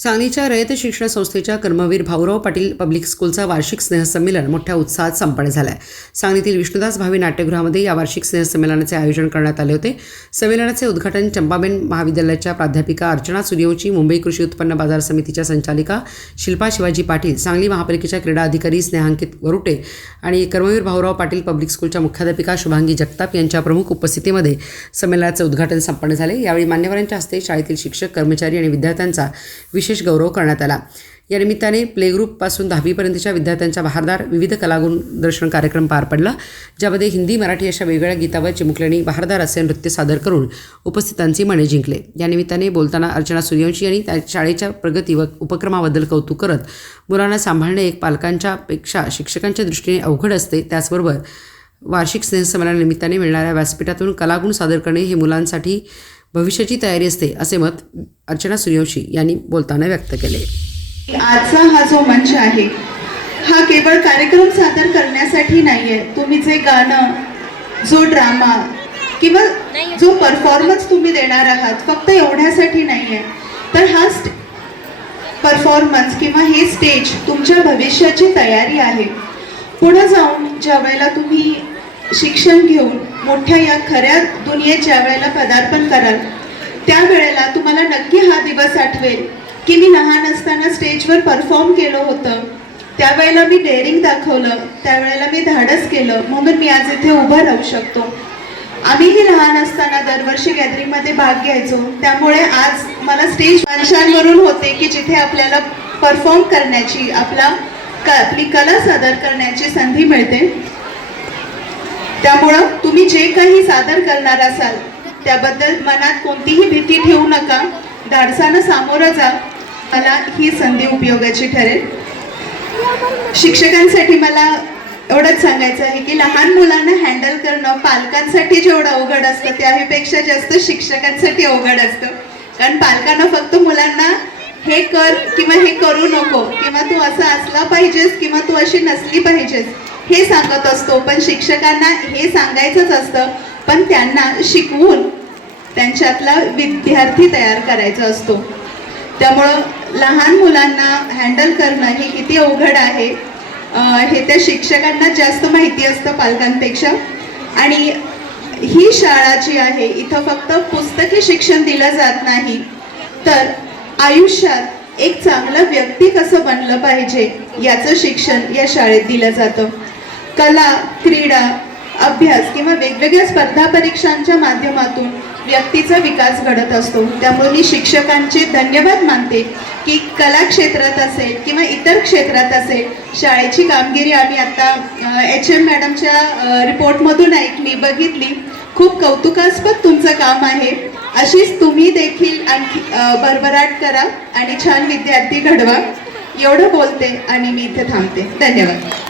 सांगलीच्या रयत शिक्षण संस्थेच्या कर्मवीर भाऊराव पाटील पब्लिक स्कूलचा वार्षिक स्नेहसंमेलन मोठ्या उत्साहात संपन्न झाला आहे। सांगलीतील विष्णुदास भावे नाट्यगृहामध्ये या वार्षिक स्नेहसंमेलनाचे आयोजन करण्यात आले होते। संमेलनाचे उद्घाटन चंपाबेन महाविद्यालयाच्या प्राध्यापिका अर्चना सूर्यवंशी, मुंबई कृषी उत्पन्न बाजार समितीच्या संचालिका शिल्पा शिवाजी पाटील, सांगली महापालिकेच्या क्रीडा अधिकारी स्नेहांकित वरुटे आणि कर्मवीर भाऊराव पाटील पब्लिक स्कूलच्या मुख्याध्यापिका शुभांगी जगताप यांच्या प्रमुख उपस्थितीमध्ये संमेलनाचे उद्घाटन संपन्न झाले। यावेळी मान्यवरांच्या हस्ते शाळेतील शिक्षक, कर्मचारी आणि विद्यार्थ्यांचा विशेष गौरव करण्यात आला। या निमित्ताने प्ले ग्रुप पासून 10वी पर्यंतच्या विद्यार्थ्यांचा बहारदार विविध कलागुण दर्शन कार्यक्रम पार पडला, ज्यामध्ये हिंदी, मराठी अशा वेगवेगळ्या गीतावर चिमुकल्यांनी बहारदार असे नृत्य सादर करून उपस्थितांची मने जिंकले। या निमित्ताने बोलताना अर्चना सूर्यवंशी यांनी त्या शाळेच्या प्रगती व उपक्रमाबद्दल कौतुक करत मुलांना सांभाळणे एक पालकांच्या पेक्षा शिक्षकांच्या दृष्टीने अवघड असते, त्याचबरोबर वार्षिक स्नेहसंमेलनानिमित्ताने मिळणाऱ्या व्यासपीठातून कलागुण सादर करणे हे मुलांसाठी भविष्याची तयारी असते, असे मत अर्चना सूर्यवंशी यांनी बोलताना व्यक्त केले। आजचा हा जो मंच आहे हा केवळ कार्यक्रम सादर करण्यासाठी नाहीये। तुम्ही जे गाणं, जो ड्रामा किंवा जो परफॉर्मन्स तुम्ही देणार आहात फक्त एवढ्यासाठी नाहीये, तर हा परफॉर्मन्स किंवा हे स्टेज तुमच्या भविष्याची तयारी आहे। पुढे जाऊन ज्या वेळेला तुम्ही शिक्षण घेऊन मोठ्या या खऱ्या दुनियेत ज्या वेळेला पदार्पण कराल त्यावेळेला तुम्हाला नक्की हा दिवस आठवेल की मी लहान असताना स्टेजवर परफॉर्म केलं होतं, त्यावेळेला मी डेअरिंग दाखवलं, त्यावेळेला मी धाडस केलं, म्हणून मी आज इथे उभं राहू शकतो। आम्हीही लहान असताना दरवर्षी गॅदरिंगमध्ये भाग घ्यायचो, त्यामुळे आज मला स्टेज मंचांवरून होते की जिथे आपल्याला परफॉर्म करण्याची, आपली कला सादर करण्याची संधी मिळते। त्यामुळं तुम्ही जे काही सादर करणार असाल त्याबद्दल मनात कोणतीही भीती ठेवू नका, धाडसानं सामोरं जा, मला ही संधी उपयोगाची ठरेल। शिक्षकांसाठी मला एवढंच सांगायचं आहे की लहान मुलांना हँडल करणं पालकांसाठी जेवढं अवघड असतं त्यापेक्षा जास्त शिक्षकांसाठी अवघड असतं, कारण पालकांना फक्त मुलांना हे कर किंवा हे करू नको किंवा तू असा असला पाहिजेस किंवा तू अशी नसली पाहिजेस हे सांगत असतो, पण शिक्षकांना हे सांगायचंच असतं, पण त्यांना शिकवून त्यांच्यातला विद्यार्थी तयार करायचा असतो। त्यामुळं लहान मुलांना हँडल करणं हे किती अवघड आहे हे त्या शिक्षकांना जास्त माहिती असतं पालकांपेक्षा। आणि ही शाळा जी आहे इथं फक्त पुस्तकी शिक्षण दिलं जात नाही, तर आयुष्यात एक चांगलं व्यक्ती कसं बनलं पाहिजे याचं शिक्षण या शाळेत दिलं जातं। कला, क्रीडा, अभ्यास किंवा वेगवेगळ्या स्पर्धा परीक्षांच्या माध्यमातून व्यक्तीचा विकास घडत असतो। त्यामुळे मी शिक्षकांचे धन्यवाद मानते की कला क्षेत्रात असेल किंवा इतर क्षेत्रात असेल शाळेची कामगिरी आम्ही आता HM मॅडमच्या रिपोर्टमधून ऐकली, बघितली। खूप कौतुकास्पद तुमचं काम आहे, अशीच तुम्ही देखील आणखी भरभराट करा आणि छान विद्यार्थी घडवा। एवढं बोलते आणि मी इथे थांबते। धन्यवाद।